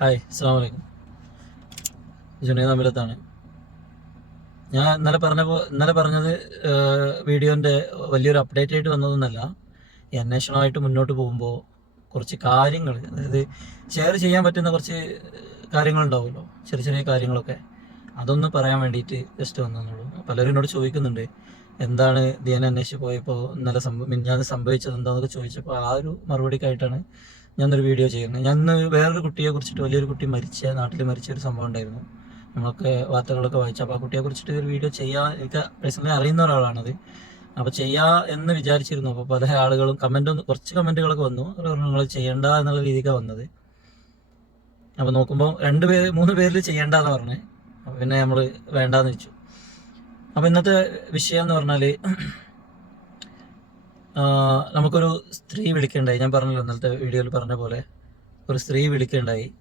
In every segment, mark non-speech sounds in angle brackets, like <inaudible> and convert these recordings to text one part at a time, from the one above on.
Hi അസ്സാം വലൈക്കും ജുനൈദ് അമിലത്താണ് ഞാൻ ഇന്നലെ പറഞ്ഞപ്പോൾ ഇന്നലെ പറഞ്ഞത് വീഡിയോന്റെ വലിയൊരു അപ്ഡേറ്റ് ആയിട്ട് വന്നതൊന്നല്ല. ഈ അന്വേഷണമായിട്ട് മുന്നോട്ട് പോകുമ്പോൾ കുറച്ച് കാര്യങ്ങൾ അതായത് ഷെയർ ചെയ്യാൻ പറ്റുന്ന കുറച്ച് കാര്യങ്ങളുണ്ടാവുമല്ലോ ചെറിയ ചെറിയ കാര്യങ്ങളൊക്കെ. അതൊന്ന് പറയാൻ വേണ്ടിയിട്ട് ജസ്റ്റ് വന്നതെന്നുള്ളൂ പലരും എന്നോട് ചോദിക്കുന്നുണ്ട് എന്താണ് ധ്യാനം അന്വേഷിച്ച് പോയപ്പോൾ ഇന്നലെ സംഭവം മിഞ്ഞാന്ന് സംഭവിച്ചത് എന്താണെന്നൊക്കെ ചോദിച്ചപ്പോൾ ആ ഒരു മറുപടിക്കായിട്ടാണ് ഞാനൊരു വീഡിയോ ചെയ്യുന്നു. ഞാൻ ഇന്ന് വേറൊരു കുട്ടിയെ കുറിച്ചിട്ട് വലിയൊരു കുട്ടി മരിച്ച നാട്ടിൽ മരിച്ച ഒരു സംഭവം ഉണ്ടായിരുന്നു. നമ്മളൊക്കെ വാർത്തകളൊക്കെ വായിച്ചു. അപ്പോൾ ആ കുട്ടിയെ കുറിച്ചിട്ട് ഒരു വീഡിയോ ചെയ്യാൻ എനിക്ക് പേഴ്സണലി അറിയുന്ന ഒരാളാണത്. അപ്പോൾ ചെയ്യാ എന്ന് വിചാരിച്ചിരുന്നു. അപ്പോൾ പല ആളുകളും കമന്റ് കുറച്ച് കമന്റുകളൊക്കെ വന്നു. നിങ്ങൾ ചെയ്യണ്ട എന്നുള്ള രീതിക്കാണ് വന്നത്. അപ്പോൾ നോക്കുമ്പോൾ രണ്ട് പേര് മൂന്ന് പേരിൽ ചെയ്യണ്ടെന്ന് പറഞ്ഞ്. അപ്പോൾ പിന്നെ നമ്മൾ വേണ്ടാന്ന് വെച്ചു. അപ്പോൾ ഇന്നത്തെ വിഷയം എന്ന് പറഞ്ഞാൽ നമുക്കൊരു സ്ത്രീ വിളിക്കണ്ടായി. ഞാൻ പറഞ്ഞല്ലോ ഇന്നലത്തെ വീഡിയോയിൽ പറഞ്ഞ പോലെ. ഒരു സ്ത്രീ വിളിക്കണ്ടായി.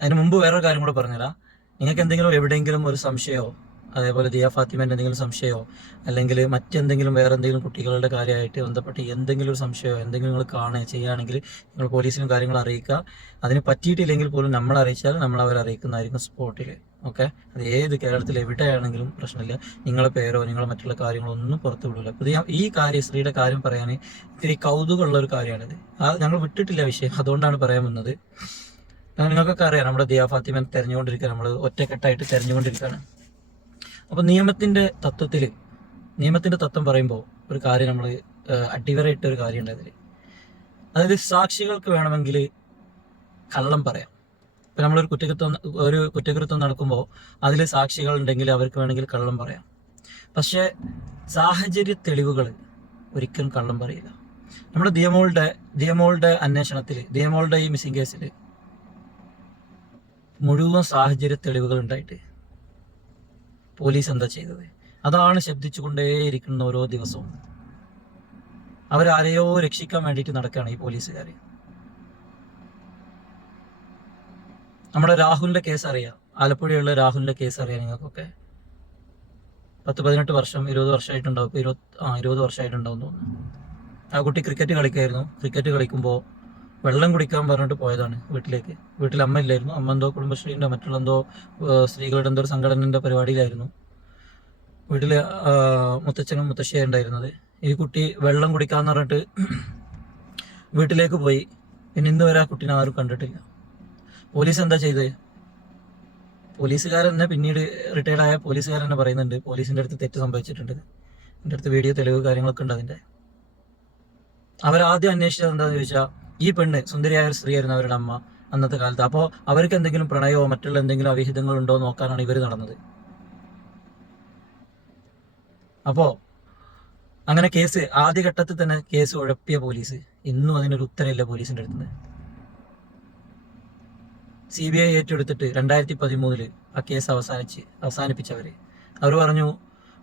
അതിന് മുമ്പ് വേറൊരു കാര്യം കൂടെ പറഞ്ഞുതരാം. നിങ്ങൾക്ക് എന്തെങ്കിലും എവിടെയെങ്കിലും ഒരു സംശയമോ അതേപോലെ ദിയ ഫാത്തിമേന്റെ എന്തെങ്കിലും സംശയമോ അല്ലെങ്കിൽ മറ്റെന്തെങ്കിലും വേറെ എന്തെങ്കിലും കുട്ടികളുടെ കാര്യമായിട്ട് ബന്ധപ്പെട്ട് എന്തെങ്കിലും ഒരു സംശയമോ എന്തെങ്കിലും നിങ്ങൾ കാണുക ചെയ്യുകയാണെങ്കിൽ നിങ്ങൾ പോലീസിനും കാര്യങ്ങൾ അറിയിക്കുക. അതിന് പറ്റിയിട്ടില്ലെങ്കിൽ പോലും നമ്മൾ അറിയിച്ചാൽ നമ്മൾ അവരെ അറിയിക്കുന്നതായിരിക്കും സ്പോട്ടിൽ. ഓക്കെ? അത് ഏത് കേരളത്തിൽ എവിടെയാണെങ്കിലും പ്രശ്നമില്ല. നിങ്ങളെ പേരോ നിങ്ങളെ മറ്റുള്ള കാര്യങ്ങളോ ഒന്നും പുറത്തു വിടില്ല അപ്പോൾ ഞാൻ ഈ കാര്യം സ്ത്രീയുടെ കാര്യം പറയാൻ ഇത്തിരി കൗതുകമുള്ള ഒരു കാര്യമാണിത്. ആ ഞങ്ങൾ വിട്ടിട്ടില്ല വിഷയം. അതുകൊണ്ടാണ് പറയാൻ വന്നത്. നിങ്ങൾക്കൊക്കെ അറിയാം നമ്മുടെ ദിയാ ഫാത്തിമൻ തെരഞ്ഞുകൊണ്ടിരിക്കുക നമ്മൾ ഒറ്റക്കെട്ടായിട്ട് തെരഞ്ഞുകൊണ്ടിരിക്കുകയാണ്. അപ്പോൾ നിയമത്തിന്റെ തത്വത്തിൽ നിയമത്തിന്റെ തത്വം പറയുമ്പോൾ ഒരു കാര്യം നമ്മൾ അടിവരയിട്ട ഒരു കാര്യം ഉണ്ട് അതിൽ അതായത് സാക്ഷികൾക്ക് വേണമെങ്കിൽ കള്ളം പറയാം. ഇപ്പം നമ്മളൊരു കുറ്റകൃത്യം ഒരു കുറ്റകൃത്യം നടക്കുമ്പോൾ അതിൽ സാക്ഷികൾ ഉണ്ടെങ്കിൽ അവർക്ക് വേണമെങ്കിൽ കള്ളം പറയാം. പക്ഷേ സാഹചര്യ തെളിവുകൾ ഒരിക്കലും കള്ളം പറയില്ല. നമ്മുടെ ദിയമോളുടെ ദിയമോളുടെ അന്വേഷണത്തിൽ ദിയമോളുടെ ഈ മിസ്സിംഗ് കേസിൽ മുഴുവൻ സാഹചര്യ തെളിവുകൾ ഉണ്ടായിട്ട് പോലീസ് എന്താ ചെയ്തത്? അതാണ് ശബ്ദിച്ചുകൊണ്ടേയിരിക്കുന്ന ഓരോ ദിവസവും. അവരാരെയോ രക്ഷിക്കാൻ വേണ്ടിയിട്ട് നടക്കുകയാണ് ഈ പോലീസുകാർ നമ്മുടെ രാഹുലിന്റെ കേസ് അറിയാം. ആലപ്പുഴയുള്ള രാഹുലിന്റെ കേസ് അറിയാം നിങ്ങൾക്കൊക്കെ. പത്ത് പതിനെട്ട് വർഷം ഇരുപത് വർഷമായിട്ടുണ്ടാവും. ഇരുപത് ആ ഇരുപത് വർഷമായിട്ടുണ്ടാവും തോന്നുന്നു. ആ കുട്ടി ക്രിക്കറ്റ് കളിക്കായിരുന്നു. ക്രിക്കറ്റ് കളിക്കുമ്പോൾ വെള്ളം കുടിക്കാൻ പറഞ്ഞിട്ട് പോയതാണ് വീട്ടിലേക്ക്. വീട്ടിൽ അമ്മ ഇല്ലായിരുന്നു. അമ്മ എന്തോ കുടുംബശ്രീന്റെ മറ്റുള്ള എന്തോ സ്ത്രീകളുടെ എന്തോ ഒരു സംഘടനയുടെ പരിപാടിയിലായിരുന്നു. വീട്ടിൽ മുത്തച്ഛനും മുത്തശ്ശിയും ഉണ്ടായിരുന്നത്. ഈ കുട്ടി വെള്ളം കുടിക്കാന്ന് പറഞ്ഞിട്ട് വീട്ടിലേക്ക് പോയി. പിന്നെ ഇന്ന് വരെ ആ കുട്ടീനെ ആരും കണ്ടിട്ടില്ല. പോലീസ് എന്താ ചെയ്തത് പോലീസുകാരൻ തന്നെ പിന്നീട് റിട്ടയർഡ് ആയ പോലീസുകാരൻ തന്നെ പറയുന്നുണ്ട്. പോലീസിന്റെ അടുത്ത് തെറ്റ് സംഭവിച്ചിട്ടുണ്ട്. എന്റെ അടുത്ത് വീഡിയോ തെളിവ് കാര്യങ്ങളൊക്കെ ഉണ്ട് അതിന്റെ. അവരാദ്യം അന്വേഷിച്ചത് എന്താണെന്ന് ചോദിച്ചാൽ ഈ പെണ്ണ് സുന്ദരിയായ ഒരു സ്ത്രീയായിരുന്നു അവരുടെ അമ്മ അന്നത്തെ കാലത്ത്. അപ്പോൾ അവർക്ക് എന്തെങ്കിലും പ്രണയമോ മറ്റുള്ള എന്തെങ്കിലും അവിഹിതങ്ങളോ ഉണ്ടോ നോക്കാനാണ് ഇവർ നടന്നത്. അപ്പോൾ അങ്ങനെ കേസ് ആദ്യഘട്ടത്തിൽ തന്നെ കേസ് ഉഴപ്പിയ പോലീസ്. ഇന്നും അതിനൊരു ഉത്തരമില്ല പോലീസിന്റെ അടുത്ത് സി ബി ഐ ഏറ്റെടുത്തിട്ട് രണ്ടായിരത്തി പതിമൂന്നിൽ ആ കേസ് അവസാനിച്ച് അവസാനിപ്പിച്ചവര്. അവർ പറഞ്ഞു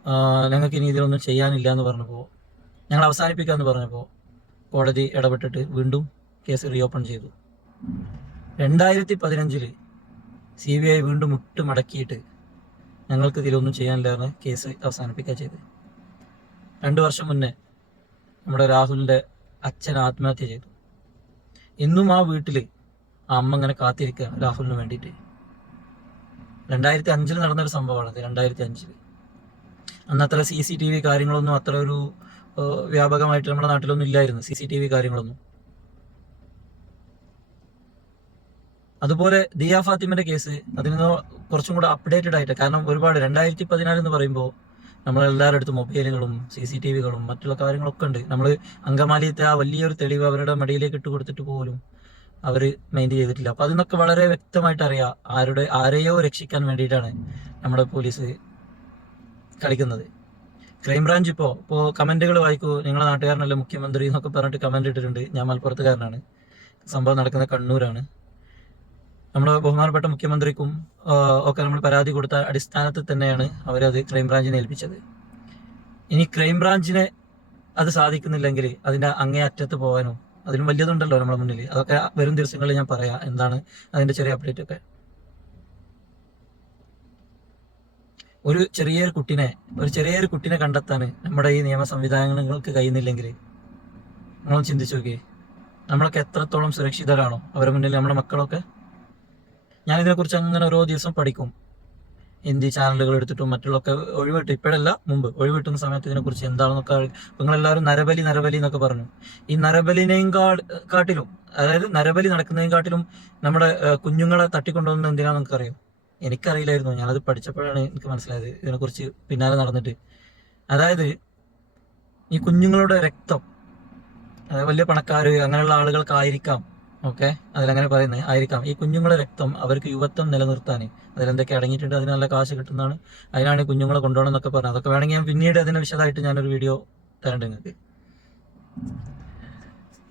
"ആ, ഞങ്ങൾക്ക് ഇനി ഇതിലൊന്നും ചെയ്യാനില്ല എന്ന് പറഞ്ഞപ്പോൾ ഞങ്ങൾ അവസാനിപ്പിക്കാമെന്ന് പറഞ്ഞപ്പോൾ കോടതി ഇടപെട്ടിട്ട് വീണ്ടും കേസ് റീഓപ്പൺ ചെയ്തു. രണ്ടായിരത്തി പതിനഞ്ചിൽ സി ബി ഐ വീണ്ടും മുട്ട് മടക്കിയിട്ട് ഞങ്ങൾക്ക് ഇതിലൊന്നും ചെയ്യാനില്ലാന്ന് കേസ് അവസാനിപ്പിക്കുക ചെയ്ത് രണ്ട് വർഷം മുന്നേ നമ്മുടെ രാഹുലിന്റെ അച്ഛൻ ആത്മഹത്യ ചെയ്തു. ഇന്നും ആ വീട്ടിൽ ആ അമ്മ ഇങ്ങനെ കാത്തിരിക്കുക രാഹുലിന് വേണ്ടിയിട്ട്. രണ്ടായിരത്തി അഞ്ചിൽ നടന്നൊരു സംഭവമാണത് രണ്ടായിരത്തി അഞ്ചിൽ അന്ന് അത്ര സി സി ടി വി കാര്യങ്ങളൊന്നും അത്ര ഒരു വ്യാപകമായിട്ട് നമ്മുടെ നാട്ടിലൊന്നും ഇല്ലായിരുന്നു സി സി ടി വി കാര്യങ്ങളൊന്നും. അതുപോലെ ദിയ ഫാത്തിമന്റെ കേസ് അതിൽ നിന്ന് കുറച്ചും കൂടെ അപ്ഡേറ്റഡ് ആയിട്ട് കാരണം ഒരുപാട് രണ്ടായിരത്തി പതിനാല് എന്ന് പറയുമ്പോൾ നമ്മളെല്ലാവരുടെ അടുത്ത് മൊബൈലുകളും സി സി ടി വികളും മറ്റുള്ള കാര്യങ്ങളൊക്കെ ഉണ്ട്. നമ്മൾ അങ്കമാലിയത്തെ ആ വലിയൊരു തെളിവ് അവരുടെ മടിയിലേക്ക് ഇട്ട് കൊടുത്തിട്ട് പോലും അവർ മൈൻഡ് ചെയ്തിട്ടില്ല. അപ്പൊ അതിന്നൊക്കെ വളരെ വ്യക്തമായിട്ട് അറിയാം. ആരുടെ ആരെയോ രക്ഷിക്കാൻ വേണ്ടിയിട്ടാണ് നമ്മുടെ പോലീസ് കളിക്കുന്നത്. ക്രൈംബ്രാഞ്ച് ഇപ്പോ ഇപ്പോ കമന്റുകൾ വായിക്കൂ. നിങ്ങളുടെ നാട്ടുകാരനല്ലേ മുഖ്യമന്ത്രി എന്നൊക്കെ പറഞ്ഞിട്ട് കമന്റ് ഇട്ടിട്ടുണ്ട്. ഞാൻ മലപ്പുറത്തുകാരനാണ്. സംഭവം നടക്കുന്ന കണ്ണൂരാണ്. നമ്മുടെ ബഹുമാനപ്പെട്ട മുഖ്യമന്ത്രിക്കും ഒക്കെ നമ്മൾ പരാതി കൊടുത്ത അടിസ്ഥാനത്തിൽ തന്നെയാണ് അവരത് ക്രൈംബ്രാഞ്ചിനെ ഏൽപ്പിച്ചത്. ഇനി ക്രൈംബ്രാഞ്ചിനെ അത് സാധിക്കുന്നില്ലെങ്കിൽ അതിന്റെ അങ്ങേ അറ്റത്ത് പോകാനോ അതിലും വലിയതുണ്ടല്ലോ നമ്മുടെ മുന്നിൽ. അതൊക്കെ വരും ദിവസങ്ങളിൽ ഞാൻ പറയാം എന്താണ് അതിന്റെ ചെറിയ അപ്ഡേറ്റ് ഒക്കെ. ഒരു ചെറിയൊരു കുട്ടിനെ ഒരു ചെറിയൊരു കുട്ടിനെ കണ്ടെത്താൻ നമ്മുടെ ഈ നിയമ സംവിധാനങ്ങൾക്ക് കഴിയുന്നില്ലെങ്കിൽ നമ്മൾ ചിന്തിച്ചു നോക്കിയേ. നമ്മളൊക്കെ എത്രത്തോളം സുരക്ഷിതരാണോ? അവരുടെ മുന്നിൽ നമ്മുടെ മക്കളൊക്കെ. ഞാൻ ഇതിനെക്കുറിച്ച് അങ്ങനെ ഓരോ ദിവസം പഠിക്കും. ഹിന്ദി ചാനലുകൾ എടുത്തിട്ടും മറ്റുള്ളൊക്കെ ഒഴിവിട്ട് ഇപ്പോഴല്ല മുമ്പ് ഒഴിവിട്ടുന്ന സമയത്ത് ഇതിനെക്കുറിച്ച് എന്താണെന്നൊക്കെ നിങ്ങളെല്ലാവരും നരബലി നരബലി എന്നൊക്കെ പറഞ്ഞു. ഈ നരബലിനെയും കാട്ടിലും അതായത് നരബലി നടക്കുന്നതിനും കാട്ടിലും നമ്മുടെ കുഞ്ഞുങ്ങളെ തട്ടിക്കൊണ്ടുവന്നത് എന്തിനാന്ന് അറിയാം എനിക്കറിയില്ലായിരുന്നു. ഞാനത് പഠിച്ചപ്പോഴാണ് എനിക്ക് മനസ്സിലായത് ഇതിനെക്കുറിച്ച് പിന്നാലെ നടന്നിട്ട്. അതായത് ഈ കുഞ്ഞുങ്ങളുടെ രക്തം വലിയ പണക്കാർ അങ്ങനെയുള്ള ആളുകൾക്കായിരിക്കാം ഓക്കെ. അതിലങ്ങനെ പറയുന്നത് ആയിരിക്കാം. ഈ കുഞ്ഞുങ്ങളെ രക്തം അവർക്ക് യുവത്വം നിലനിർത്താൻ അതിലെന്തൊക്കെ അടങ്ങിയിട്ടുണ്ട് അതിന് നല്ല കാശ് കിട്ടുന്നതാണ്. അതിനാണ് കുഞ്ഞുങ്ങളെ കൊണ്ടുപോകണം എന്നൊക്കെ പറഞ്ഞത്. അതൊക്കെ വേണമെങ്കിൽ ഞാൻ പിന്നീട് അതിനെ വിശദമായിട്ട് ഞാനൊരു വീഡിയോ തരണ്ട് നിങ്ങൾക്ക്.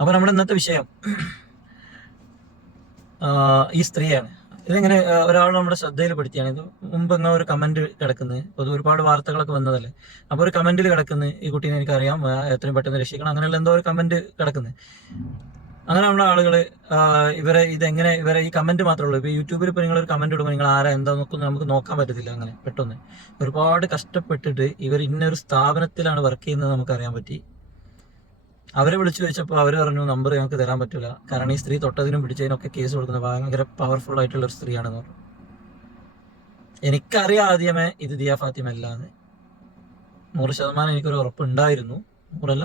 അപ്പൊ നമ്മുടെ ഇന്നത്തെ വിഷയം ഈ സ്ത്രീയാണ്. ഇതിങ്ങനെ ഒരാൾ നമ്മുടെ ശ്രദ്ധയിൽ പെടുത്തിയാണ്. ഇത് മുമ്പ് ഇങ്ങനെ ഒരു കമന്റ് കിടക്കുന്നത് അത് ഒരുപാട് വാർത്തകളൊക്കെ വന്നതല്ലേ. അപ്പൊ ഒരു കമന്റിൽ കിടക്കുന്നത് ഈ കുട്ടീനെ എനിക്കറിയാം എത്രയും പെട്ടെന്ന് രക്ഷിക്കണം. അങ്ങനെയുള്ള എന്തോ ഒരു കമന്റ് കിടക്കുന്നത് അങ്ങനെ നമ്മുടെ ആളുകൾ ഇവരെ ഇതെങ്ങനെ ഇവരെ ഈ കമന്റ് മാത്രമേ ഉള്ളൂ. ഇപ്പൊ യൂട്യൂബിൽ ഇപ്പൊ നിങ്ങൾ ഒരു കമന്റ് ഇടുമ്പോൾ നിങ്ങൾ ആരാ എന്താ നോക്കുന്നു നമുക്ക് നോക്കാൻ പറ്റത്തില്ല അങ്ങനെ പെട്ടെന്ന്. ഒരുപാട് കഷ്ടപ്പെട്ടിട്ട് ഇവർ ഇന്നൊരു സ്ഥാപനത്തിലാണ് വർക്ക് ചെയ്യുന്നത് നമുക്ക് അറിയാൻ പറ്റി. അവരെ വിളിച്ചു ചോദിച്ചപ്പോൾ അവർ പറഞ്ഞു നമ്പർ ഞങ്ങൾക്ക് തരാൻ പറ്റില്ല കാരണം ഈ സ്ത്രീ തൊട്ടതിനും പിടിച്ചതിനൊക്കെ കേസ് കൊടുക്കുന്നത് ഭയങ്കര പവർഫുൾ ആയിട്ടുള്ള ഒരു സ്ത്രീയാണെന്ന് പറഞ്ഞു. എനിക്കറിയാം ആദ്യമേ ഇത് ദിയ ഫാത്തിമ നൂറ് ശതമാനം എനിക്കൊരു ഉറപ്പുണ്ടായിരുന്നു നൂറല്ല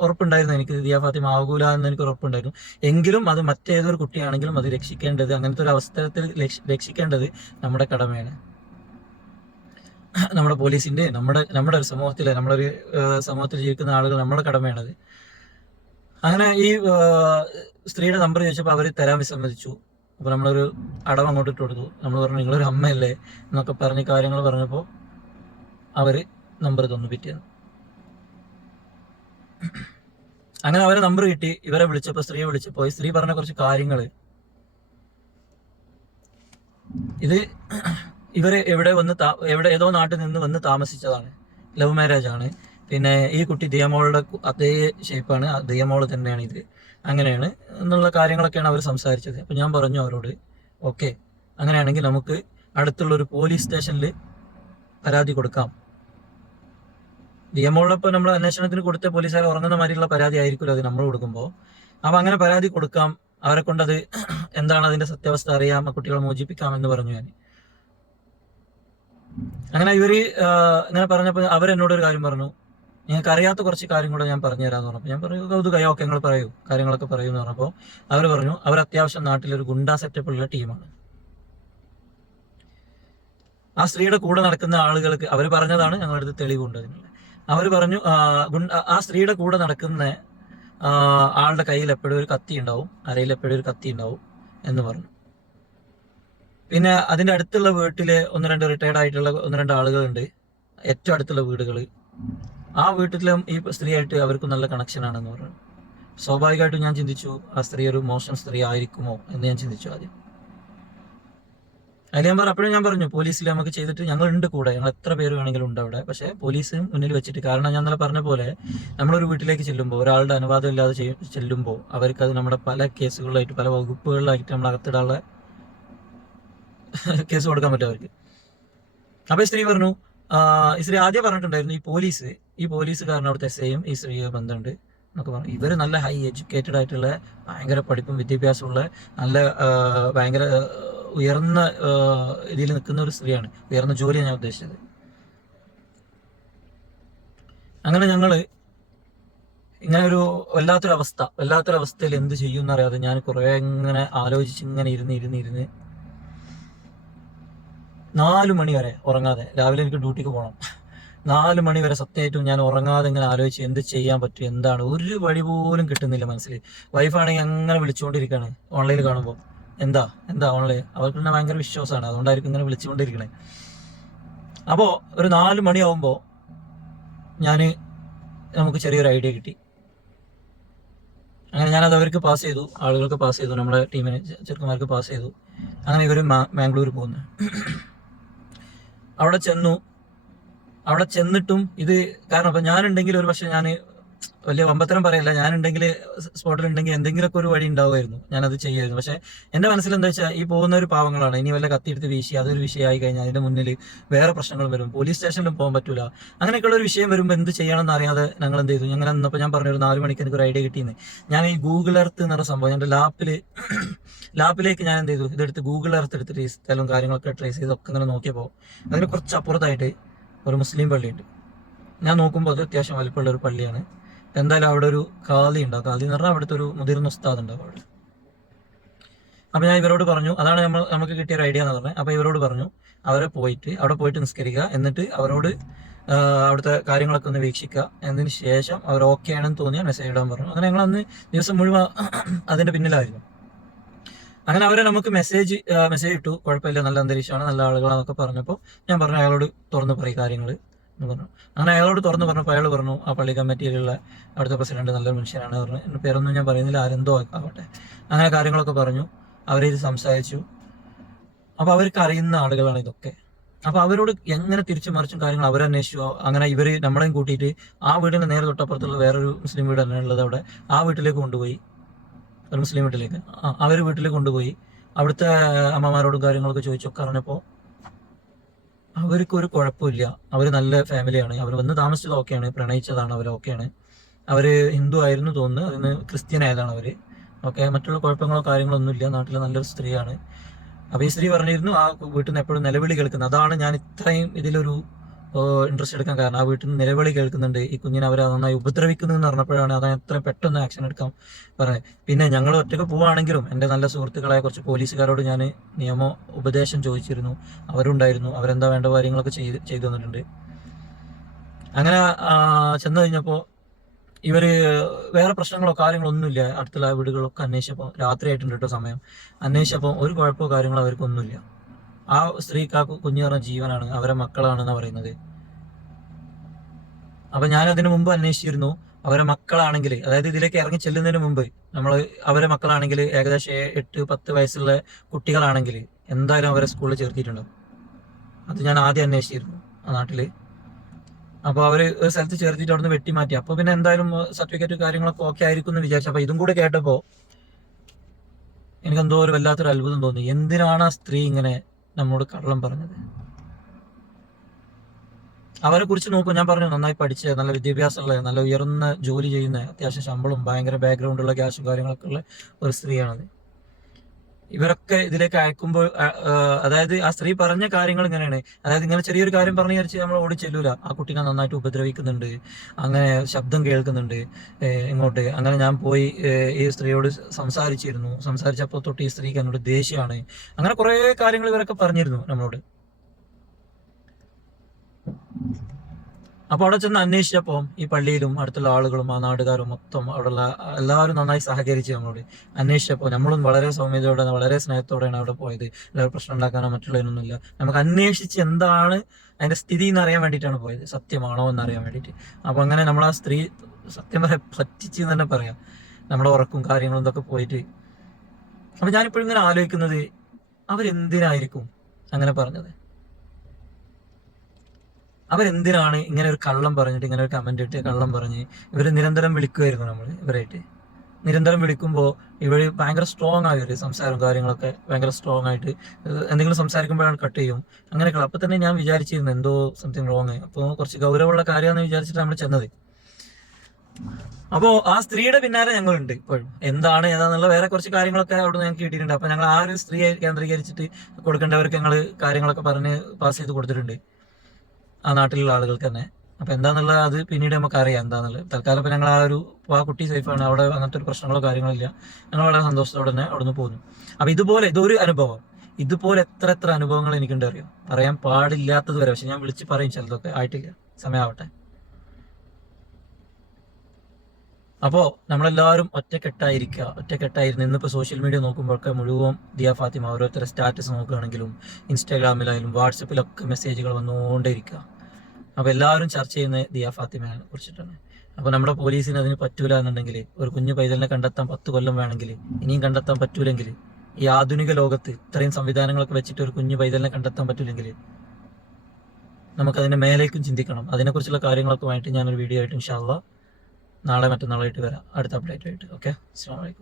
ഉറപ്പുണ്ടായിരുന്നു എനിക്ക് ദിയ ഫാത്തിമ ആകൂല എന്ന് എനിക്ക് ഉറപ്പുണ്ടായിരുന്നു. എങ്കിലും അത് മറ്റേതൊരു കുട്ടിയാണെങ്കിലും അത് രക്ഷിക്കേണ്ടത് അങ്ങനത്തെ ഒരു അവസരത്തിൽ രക്ഷ- രക്ഷിക്കേണ്ടത് നമ്മുടെ കടമയാണ്. നമ്മുടെ പോലീസിന്റെ നമ്മുടെ നമ്മുടെ ഒരു സമൂഹത്തിലെ നമ്മളൊരു സമൂഹത്തിൽ ജീവിക്കുന്ന ആളുകൾ നമ്മുടെ കടമയാണത് അങ്ങനെ ഈ സ്ത്രീയുടെ നമ്പർ ചോദിച്ചപ്പോൾ അവർ തരാൻ വിസമ്മതിച്ചു. അപ്പൊ നമ്മളൊരു അടവ് അങ്ങോട്ട് ഇട്ട് കൊടുത്തു. നമ്മൾ പറഞ്ഞു നിങ്ങളൊരു അമ്മയല്ലേ? എന്നൊക്കെ പറഞ്ഞ് കാര്യങ്ങൾ പറഞ്ഞപ്പോൾ അവർ നമ്പർ തന്നു പിറ്റേന്ന്. അങ്ങനെ അവരെ നമ്പർ കിട്ടി. ഇവരെ വിളിച്ചപ്പോൾ സ്ത്രീയെ വിളിച്ചപ്പോൾ സ്ത്രീ പറഞ്ഞ കുറച്ച് കാര്യങ്ങൾ ഇത് ഇവർ എവിടെ വന്ന് എവിടെ ഏതോ നാട്ടിൽ നിന്ന് വന്ന് താമസിച്ചതാണ്. ലവ് മാരേജ് ആണ്. പിന്നെ ഈ കുട്ടി ദിയമോളുടെ അതേ ഷേപ്പാണ് ദിയമോൾ തന്നെയാണ് ഇത്. അങ്ങനെയാണ് എന്നുള്ള കാര്യങ്ങളൊക്കെയാണ് അവർ സംസാരിച്ചത്. അപ്പൊ ഞാൻ പറഞ്ഞു അവരോട് ഓക്കെ അങ്ങനെയാണെങ്കിൽ നമുക്ക് അടുത്തുള്ള ഒരു പോലീസ് സ്റ്റേഷനിൽ പരാതി കൊടുക്കാം. ദിയമോളൊപ്പം നമ്മൾ അന്വേഷണത്തിന് കൊടുത്ത പോലീസുകാർ ഉറങ്ങുന്ന മാതിരിയുള്ള പരാതി ആയിരിക്കുമല്ലോ അത് നമ്മൾ കൊടുക്കുമ്പോൾ അപ്പൊ അങ്ങനെ പരാതി കൊടുക്കാം. അവരെ കൊണ്ടത് <clears throat> എന്താണ് അതിന്റെ സത്യാവസ്ഥ അറിയാം. ആ കുട്ടികളെ മോചിപ്പിക്കാം എന്ന് പറഞ്ഞു ഞാൻ. അങ്ങനെ ഇവർ ഇങ്ങനെ പറഞ്ഞപ്പോൾ അവരെന്നോട് ഒരു കാര്യം പറഞ്ഞു. നിങ്ങൾക്ക് അറിയാത്ത കുറച്ച് കാര്യം കൂടെ ഞാൻ പറഞ്ഞു തരാമെന്ന് പറഞ്ഞപ്പോൾ ഞാൻ പറഞ്ഞു കൗതുക ഓക്കെ നിങ്ങൾ പറയൂ. കാര്യങ്ങളൊക്കെ പറയൂ എന്ന് പറഞ്ഞപ്പോൾ അവർ പറഞ്ഞു അവർ അത്യാവശ്യം നാട്ടിലൊരു ഗുണ്ടാ സെറ്റപ്പ് ഉള്ള ടീമാണ്. ആ സ്ത്രീയുടെ കൂടെ നടക്കുന്ന ആളുകൾക്ക് അവർ പറഞ്ഞതാണ് ഞങ്ങളുടെ അടുത്ത് തെളിവുണ്ട് അവർ പറഞ്ഞു ആ, സ്ത്രീയുടെ കൂടെ നടക്കുന്ന ആളുടെ കയ്യിൽ എപ്പോഴും ഒരു കത്തി ഉണ്ടാവും. അരയിൽ എപ്പോഴും ഒരു കത്തി ഉണ്ടാവും എന്ന് പറഞ്ഞു. പിന്നെ അതിന്റെ അടുത്തുള്ള വീട്ടിൽ ഒന്ന് രണ്ട് റിട്ടയർഡ് ആയിട്ടുള്ള ഒന്ന് രണ്ട് ആളുകളുണ്ട്. ഏറ്റവും അടുത്തുള്ള വീടുകൾ ആ വീട്ടിലും ഈ സ്ത്രീയായിട്ട് അവർക്ക് നല്ല കണക്ഷൻ ആണെന്ന് പറഞ്ഞു. സ്വാഭാവികമായിട്ടും ഞാൻ ചിന്തിച്ചു ആ സ്ത്രീ ഒരു മോശം സ്ത്രീ ആയിരിക്കുമോ എന്ന് ഞാൻ ചിന്തിച്ചു ആദ്യം. അതിൽ ഞാൻ അപ്പോഴും ഞാൻ പറഞ്ഞു പോലീസിൽ നമുക്ക് ചെയ്തിട്ട് ഞങ്ങൾ ഉണ്ട് കൂടെ. ഞങ്ങൾ എത്ര പേര് വേണമെങ്കിലും ഉണ്ട് അവിടെ. പക്ഷേ പോലീസ് മുന്നിൽ വെച്ചിട്ട് കാരണം ഞാൻ ഇന്നലെ പറഞ്ഞ പോലെ നമ്മളൊരു വീട്ടിലേക്ക് ചെല്ലുമ്പോൾ ഒരാളുടെ അനുവാദം ഇല്ലാതെ ചെല്ലുമ്പോൾ അവർക്ക് അത് നമ്മുടെ പല കേസുകളിലായിട്ട് പല വകുപ്പുകളിലായിട്ട് നമ്മൾ അകത്തിടാനുള്ള <laughs> കേസ് കൊടുക്കാൻ പറ്റും അവർക്ക്. അപ്പൊ സ്ത്രീ പറഞ്ഞു ഈ സ്ത്രീ ആദ്യം പറഞ്ഞിട്ടുണ്ടായിരുന്നു ഈ പോലീസ് ഈ പോലീസുകാരൻ അവിടുത്തെ എസ് ഐയും ഈ സ്ത്രീയെ ബന്ധമുണ്ട് എന്നൊക്കെ പറഞ്ഞു. ഇവർ നല്ല ഹൈ എഡ്യൂക്കേറ്റഡ് ആയിട്ടുള്ള ഭയങ്കര പഠിപ്പും വിദ്യാഭ്യാസമുള്ള നല്ല ഭയങ്കര ഉയർന്ന ഇതിൽ നിൽക്കുന്ന ഒരു സ്ത്രീയാണ്. ഉയർന്ന ജോലിയാണ് ഞാൻ ഉദ്ദേശിച്ചത്. അങ്ങനെ ഞങ്ങൾ ഇങ്ങനെ ഒരു വല്ലാത്തൊരവസ്ഥ വല്ലാത്തൊരവസ്ഥയിൽ എന്ത് ചെയ്യും എന്നറിയാതെ ഞാൻ കുറേ ഇങ്ങനെ ആലോചിച്ച് ഇങ്ങനെ ഇരുന്ന് ഇരുന്ന് ഇരുന്ന് നാല് മണി വരെ ഉറങ്ങാതെ രാവിലെ എനിക്ക് ഡ്യൂട്ടിക്ക് പോകണം. നാല് മണി വരെ സത്യമായിട്ടും ഞാൻ ഉറങ്ങാതെ ഇങ്ങനെ ആലോചിച്ച് എന്ത് ചെയ്യാൻ പറ്റും എന്താണ് ഒരു വഴി പോലും കിട്ടുന്നില്ല മനസ്സിൽ. വൈഫാണെങ്കിൽ അങ്ങനെ വിളിച്ചുകൊണ്ടിരിക്കുകയാണ് ഓൺലൈനിൽ കാണുമ്പോൾ. എന്താ? എന്താ ഓൺലൈൻ അവർക്ക് തന്നെ ഭയങ്കര വിശ്വാസമാണ് അതുകൊണ്ടായിരിക്കും ഇങ്ങനെ വിളിച്ചുകൊണ്ടിരിക്കണേ. അപ്പോൾ ഒരു നാല് മണിയാവുമ്പോൾ ഞാൻ നമുക്ക് ചെറിയൊരു ഐഡിയ കിട്ടി. അങ്ങനെ ഞാനത് അവർക്ക് പാസ് ചെയ്തു. ആളുകൾക്ക് പാസ് ചെയ്തു. നമ്മുടെ ടീമിന് ചെറുക്കന്മാർക്ക് പാസ് ചെയ്തു. അങ്ങനെ ഇവർ മാംഗ്ലൂർ പോകുന്നു. അവിടെ ചെന്നു. അവിടെ ചെന്നിട്ടും ഇത് കാരണം അപ്പം ഞാനുണ്ടെങ്കിൽ ഒരു പക്ഷേ ഞാൻ വലിയ വമ്പത്തരം പറയില്ല. ഞാനുണ്ടെങ്കിൽ സ്പോട്ടിലുണ്ടെങ്കിൽ എന്തെങ്കിലുമൊക്കെ ഒരു വഴി ഉണ്ടാവുമായിരുന്നു. ഞാനത് ചെയ്യുമായിരുന്നു പക്ഷെ എന്റെ മനസ്സിൽ എന്താ വെച്ചാൽ ഈ പോകുന്ന ഒരു പാവങ്ങളാണ്. ഇനി വല്ല കത്തിയെടുത്ത് വീശി അതൊരു വിഷയമായി കഴിഞ്ഞാൽ അതിന്റെ മുന്നിൽ വേറെ പ്രശ്നങ്ങൾ വരും. പോലീസ് സ്റ്റേഷനിലും പോകാൻ പറ്റൂല. അങ്ങനെയൊക്കെയുള്ള ഒരു വിഷയം വരുമ്പോൾ എന്ത് ചെയ്യണമെന്ന് അറിയാതെ ഞങ്ങൾ എന്ത് ചെയ്തു? ഞങ്ങൾ എന്നപ്പോൾ ഞാൻ പറഞ്ഞു ഒരു നാല് മണിക്ക് എനിക്ക് ഒരു ഐഡിയ കിട്ടിയെന്ന്. ഞാൻ ഈ ഗൂഗിൾ എർത്ത് എന്ന് പറഞ്ഞ സംഭവം എന്റെ ലാപ്പിൽ ലാപ്പിലേക്ക് ഞാൻ എന്ത് ചെയ്തു? ഇതെടുത്ത് ഗൂഗിൾ എർത്ത് എടുത്തിട്ട് ഈ സ്ഥലവും കാര്യങ്ങളൊക്കെ ട്രേസ് ചെയ്തൊക്കെ ഇങ്ങനെ നോക്കിയപ്പോൾ അതിന് കുറച്ച് അപ്പുറത്തായിട്ട് ഒരു മുസ്ലിം പള്ളിയുണ്ട്. ഞാൻ നോക്കുമ്പോൾ അത് അത്യാവശ്യം വലിപ്പമുള്ള ഒരു പള്ളിയാണ്. എന്തായാലും അവിടെ ഒരു കാലി ഉണ്ടാവും കാലി എന്ന് പറഞ്ഞാൽ അവിടുത്തെ ഒരു മുതിർന്ന ഉസ്താദ് ഉണ്ടാവും അവിടെ. അപ്പൊ ഞാൻ ഇവരോട് പറഞ്ഞു അതാണ് നമ്മൾ നമുക്ക് കിട്ടിയ ഒരു ഐഡിയ എന്ന് പറഞ്ഞത്. അപ്പൊ ഇവരോട് പറഞ്ഞു അവരെ പോയിട്ട് അവിടെ പോയിട്ട് നിസ്കരിക്കുക. എന്നിട്ട് അവരോട് അവിടുത്തെ കാര്യങ്ങളൊക്കെ ഒന്ന് വീക്ഷിക്കുക. എന്നതിന് ശേഷം അവർ ഓക്കെ ആണെന്ന് തോന്നിയാൽ മെസ്സേജ് ഇടാൻ പറഞ്ഞു. അങ്ങനെ ഞങ്ങൾ അന്ന് ദിവസം മുഴുവൻ അതിന്റെ പിന്നിലായിരുന്നു. അങ്ങനെ അവരെ നമുക്ക് മെസ്സേജ് മെസ്സേജ് ഇട്ടു. കുഴപ്പമില്ല നല്ല അന്തരീക്ഷമാണ് നല്ല ആളുകളാണെന്നൊക്കെ പറഞ്ഞപ്പോൾ ഞാൻ പറഞ്ഞു അയാളോട് തുറന്ന് പറയും കാര്യങ്ങൾ എന്ന് പറഞ്ഞു. അങ്ങനെ അയാളോട് തുറന്ന് പറഞ്ഞു അയാൾ പറഞ്ഞു ആ പള്ളി കമ്മിറ്റിയിലുള്ള അവിടുത്തെ പ്രസിഡന്റ് നല്ലൊരു മനുഷ്യനാണ് പറഞ്ഞു. എന്റെ പേരൊന്നും ഞാൻ പറയുന്നില്ല ആരെന്തോ ആവട്ടെ അങ്ങനെ കാര്യങ്ങളൊക്കെ പറഞ്ഞു. അവരിത് സംസാരിച്ചു. അപ്പൊ അവർക്ക് അറിയുന്ന ആളുകളാണ് ഇതൊക്കെ. അപ്പൊ അവരോട് എങ്ങനെ തിരിച്ചു മറിച്ചും കാര്യങ്ങൾ അവരന്വേഷിച്ചു അങ്ങനെ ഇവർ നമ്മളെയും കൂട്ടിയിട്ട് ആ വീടിന്റെ നേരെ തൊട്ടപ്പുറത്തുള്ള വേറൊരു മുസ്ലിം വീട് തന്നെ ഉള്ളത് അവിടെ. ആ വീട്ടിലേക്ക് കൊണ്ടുപോയി. ഒരു മുസ്ലിം വീട്ടിലേക്ക്. ആ അവർ വീട്ടിലേക്ക് കൊണ്ടുപോയി. അവിടുത്തെ അമ്മമാരോടും കാര്യങ്ങളൊക്കെ ചോദിച്ചൊക്കെ അറിഞ്ഞപ്പോൾ അവർക്ക് ഒരു കുഴപ്പമില്ല. അവർ നല്ല ഫാമിലിയാണ് അവർ വന്ന് താമസിച്ചത് ഓക്കെയാണ് പ്രണയിച്ചതാണ് അവർ ഓക്കെയാണ് അവർ ഹിന്ദു ആയിരുന്നു തോന്നുന്നു. അതിന് ക്രിസ്ത്യൻ ആയതാണ് അവർ ഓക്കെ മറ്റുള്ള കുഴപ്പങ്ങളോ കാര്യങ്ങളോ ഒന്നുമില്ല. നാട്ടിലെ നല്ലൊരു സ്ത്രീയാണ്. അപ്പോൾ ഈ സ്ത്രീ പറഞ്ഞിരുന്നു ആ വീട്ടിൽ നിന്ന് എപ്പോഴും നിലവിളി കേൾക്കുന്നത്. അതാണ് ഞാൻ ഇത്രയും ഇതിലൊരു ഇൻട്രസ്റ്റ് എടുക്കാൻ. കാരണം ആ വീട്ടിൽ നിന്ന് നിലവിളി കേൾക്കുന്നുണ്ട്. ഈ കുഞ്ഞിനെ അവരെ നന്നായി ഉപദ്രവിക്കുന്നു എന്ന് പറഞ്ഞപ്പോഴാണ് അത് എത്രയും പെട്ടെന്ന് ആക്ഷൻ എടുക്കാൻ പറഞ്ഞത്. പിന്നെ ഞങ്ങൾ ഒറ്റയ്ക്ക് പോവുകയാണെങ്കിലും എന്റെ നല്ല സുഹൃത്തുക്കളായ കുറച്ച് പോലീസുകാരോട് ഞാൻ നിയമ ഉപദേശം ചോദിച്ചിരുന്നു. അവരുണ്ടായിരുന്നു. അവരെന്താ വേണ്ട കാര്യങ്ങളൊക്കെ ചെയ്ത് ചെയ്തു തന്നിട്ടുണ്ട്. അങ്ങനെ ചെന്ന് കഴിഞ്ഞപ്പോൾ ഇവർ വേറെ പ്രശ്നങ്ങളോ കാര്യങ്ങളോ ഒന്നുമില്ല. അടുത്തുള്ള വീടുകളൊക്കെ അന്വേഷിച്ചപ്പോൾ രാത്രി ആയിട്ടുണ്ട് കേട്ടോ സമയം. അന്വേഷിച്ചപ്പോൾ ഒരു കുഴപ്പമോ കാര്യങ്ങളോ അവർക്കൊന്നുമില്ല. ആ സ്ത്രീക്ക് ആ കുഞ്ഞു പറഞ്ഞ ജീവനാണ് അവരെ മക്കളാണെന്ന് പറയുന്നത്. അപ്പൊ ഞാൻ അതിനു മുമ്പ് അന്വേഷിച്ചിരുന്നു അവരെ മക്കളാണെങ്കിൽ അതായത് ഇതിലേക്ക് ഇറങ്ങി ചെല്ലുന്നതിന് മുമ്പ് നമ്മൾ അവരെ മക്കളാണെങ്കിൽ ഏകദേശം എട്ട് പത്ത് വയസ്സുള്ള കുട്ടികളാണെങ്കിൽ എന്തായാലും അവരെ സ്കൂളിൽ ചേർത്തിട്ടുണ്ട്? അത് ഞാൻ ആദ്യം അന്വേഷിച്ചിരുന്നു ആ നാട്ടിൽ. അപ്പൊ അവർ ഒരു സ്ഥലത്ത് ചേർത്തിട്ട് അവിടുന്ന് വെട്ടി മാറ്റി അപ്പൊ പിന്നെ എന്തായാലും സർട്ടിഫിക്കറ്റ് കാര്യങ്ങളൊക്കെ ഓക്കെ ആയിരിക്കും എന്ന് വിചാരിച്ചു. അപ്പൊ ഇതും കൂടെ കേട്ടപ്പോ എനിക്ക് എന്തോ ഒരു വല്ലാത്തൊരു അത്ഭുതം തോന്നി. എന്തിനാണ് ആ സ്ത്രീ ഇങ്ങനെ നമ്മോട് കള്ളം പറഞ്ഞത്. അവരെ കുറിച്ച് നോക്കൂ ഞാൻ പറഞ്ഞു നന്നായി പഠിച്ച് നല്ല വിദ്യാഭ്യാസമുള്ള നല്ല ഉയർന്ന ജോലി ചെയ്യുന്ന അത്യാവശ്യം ശമ്പളം ഭയങ്കര ബാക്ക്ഗ്രൗണ്ട് ഉള്ള ക്യാഷും കാര്യങ്ങളൊക്കെ ഉള്ള ഒരു സ്ത്രീയാണത്. ഇവരൊക്കെ ഇതിലേക്ക് അയക്കുമ്പോൾ അതായത് ആ സ്ത്രീ പറഞ്ഞ കാര്യങ്ങൾ ഇങ്ങനെയാണ്. അതായത് ഇങ്ങനെ ചെറിയൊരു കാര്യം പറഞ്ഞു വിചാരിച്ച് നമ്മൾ ഓടി ചെല്ലൂല. ആ കുട്ടീനെ നന്നായിട്ട് ഉപദ്രവിക്കുന്നുണ്ട്. അങ്ങനെ ശബ്ദം കേൾക്കുന്നുണ്ട്. ഇങ്ങോട്ട്. അങ്ങനെ ഞാൻ പോയി ഈ സ്ത്രീയോട് സംസാരിച്ചിരുന്നു. സംസാരിച്ചപ്പോൾ തൊട്ട് ഈ സ്ത്രീക്ക് എന്നോട് ദേഷ്യമാണ്. അങ്ങനെ കുറെ കാര്യങ്ങൾ ഇവരൊക്കെ പറഞ്ഞിരുന്നു നമ്മളോട്. അപ്പൊ അവിടെ ചെന്ന് അന്വേഷിച്ചപ്പോൾ ഈ പള്ളിയിലും അടുത്തുള്ള ആളുകളും ആ നാടുകാരും മൊത്തം അവിടെയുള്ള എല്ലാവരും നന്നായി സഹകരിച്ചു നമ്മളോട് അന്വേഷിച്ചപ്പോൾ നമ്മളും വളരെ സൗമ്യതയോടെ വളരെ സ്നേഹത്തോടെയാണ് അവിടെ പോയത്. എല്ലാവരും പ്രശ്നം ഉണ്ടാക്കാനോ മറ്റുള്ളതിനൊന്നുമില്ല നമുക്ക് അന്വേഷിച്ച് എന്താണ് അതിന്റെ സ്ഥിതി എന്ന് അറിയാൻ വേണ്ടിയിട്ടാണ് പോയത്. സത്യമാണോ എന്ന് അറിയാൻ വേണ്ടിയിട്ട്. അപ്പൊ അങ്ങനെ നമ്മൾ ആ സ്ത്രീ സത്യം പറയാൻ പറ്റിച്ച് എന്ന് തന്നെ പറയാം. നമ്മുടെ ഉറക്കും കാര്യങ്ങളും ഇതൊക്കെ പോയിട്ട്. അപ്പൊ ഞാനിപ്പോഴും ഇങ്ങനെ ആലോചിക്കുന്നത് അവരെന്തിനായിരിക്കും അങ്ങനെ പറഞ്ഞത്? അവരെന്തിനാണ് ഇങ്ങനെ ഒരു കള്ളം പറഞ്ഞിട്ട് ഇങ്ങനെ ഒരു കമന്റ് ഇട്ട് കള്ളം പറഞ്ഞ് ഇവർ നിരന്തരം വിളിക്കുമായിരുന്നു നമ്മൾ ഇവരായിട്ട്. നിരന്തരം വിളിക്കുമ്പോൾ ഇവർ ഭയങ്കര സ്ട്രോങ് ആയി ഒരു സംസാരവും കാര്യങ്ങളൊക്കെ ഭയങ്കര സ്ട്രോങ് ആയിട്ട് എന്തെങ്കിലും സംസാരിക്കുമ്പോഴാണ് കട്ട് ചെയ്യും. അങ്ങനെയൊക്കെ അപ്പൊ തന്നെ ഞാൻ വിചാരിച്ചിരുന്നു എന്തോ സംതിങ് റോങ് അപ്പോൾ കുറച്ച് ഗൗരവമുള്ള കാര്യമാണെന്ന് വിചാരിച്ചിട്ട് നമ്മൾ ചെന്നത്. അപ്പോ ആ സ്ത്രീയുടെ പിന്നാലെ ഞങ്ങളുണ്ട് ഇപ്പോഴും. എന്താണ് ഏതാന്നുള്ള വേറെ കുറച്ച് കാര്യങ്ങളൊക്കെ അവിടെ ഞങ്ങൾക്ക് കിട്ടിയിട്ടുണ്ട്. അപ്പൊ ഞങ്ങൾ ആ ഒരു സ്ത്രീയെ കേന്ദ്രീകരിച്ചിട്ട് കൊടുക്കേണ്ടവർക്ക് ഞങ്ങൾ കാര്യങ്ങളൊക്കെ പറഞ്ഞ് പാസ് ചെയ്ത് കൊടുത്തിട്ടുണ്ട്. ആ നാട്ടിലുള്ള ആളുകൾക്ക് തന്നെ. അപ്പൊ എന്താന്നുള്ളത് അത് പിന്നീട് നമുക്ക് അറിയാം എന്താന്നുള്ളത്? തൽക്കാലം ഇപ്പൊ ഞങ്ങൾ ആ ഒരു ആ കുട്ടി ആണ്. അവിടെ അങ്ങനത്തെ ഒരു പ്രശ്നങ്ങളോ കാര്യങ്ങളോ ഇല്ല. ഞങ്ങൾ വളരെ സന്തോഷത്തോടെ തന്നെ അവിടുന്ന് പോകുന്നു അപ്പൊ ഇതുപോലെ ഇതൊരു അനുഭവം. ഇതുപോലെ എത്ര എത്ര അനുഭവങ്ങൾ എനിക്കുണ്ട് അറിയാം? പറയാൻ പാടില്ലാത്തത് വരെ. പക്ഷെ ഞാൻ വിളിച്ച് പറയും ചിലതൊക്കെ. ആയിട്ടില്ല. സമയമാവട്ടെ. അപ്പോ നമ്മളെല്ലാവരും ഒറ്റക്കെട്ടായിരിക്കുക. ഒറ്റക്കെട്ടായിരുന്നു. ഇന്നിപ്പോ സോഷ്യൽ മീഡിയ നോക്കുമ്പോഴൊക്കെ മുഴുവൻ ദിയ ഫാത്തിമ ഓരോരുത്തരുടെ സ്റ്റാറ്റസ് നോക്കുകയാണെങ്കിലും ഇൻസ്റ്റാഗ്രാമിലായാലും വാട്സപ്പിലൊക്കെ മെസ്സേജുകൾ വന്നുകൊണ്ടേയിരിക്കുക. അപ്പൊ എല്ലാവരും ചർച്ച ചെയ്യുന്ന ദിയ ഫാത്തിമയെ കുറിച്ചിട്ടാണ്. അപ്പൊ നമ്മുടെ പോലീസിന് അതിന് പറ്റൂല എന്നുണ്ടെങ്കിൽ ഒരു കുഞ്ഞു പൈതലിനെ കണ്ടെത്താൻ പത്ത് കൊല്ലം വേണമെങ്കിൽ ഇനിയും കണ്ടെത്താൻ പറ്റൂലെങ്കിൽ ഈ ആധുനിക ലോകത്ത് ഇത്രയും സംവിധാനങ്ങളൊക്കെ വെച്ചിട്ട് ഒരു കുഞ്ഞു പൈതലിനെ കണ്ടെത്താൻ പറ്റൂലെങ്കിൽ നമുക്ക് അതിന്റെ മേലേക്കും ചിന്തിക്കണം. അതിനെക്കുറിച്ചുള്ള കാര്യങ്ങളൊക്കെ വേണ്ടിയിട്ട് ഞാനൊരു വീഡിയോ ആയിട്ട് ഇൻഷാല്ല നാളെ മറ്റന്നാളായിട്ട് വരാം. അടുത്ത അപ്ഡേറ്റ് ആയിട്ട്. ഓക്കെ അസ്സാം വലൈക്കും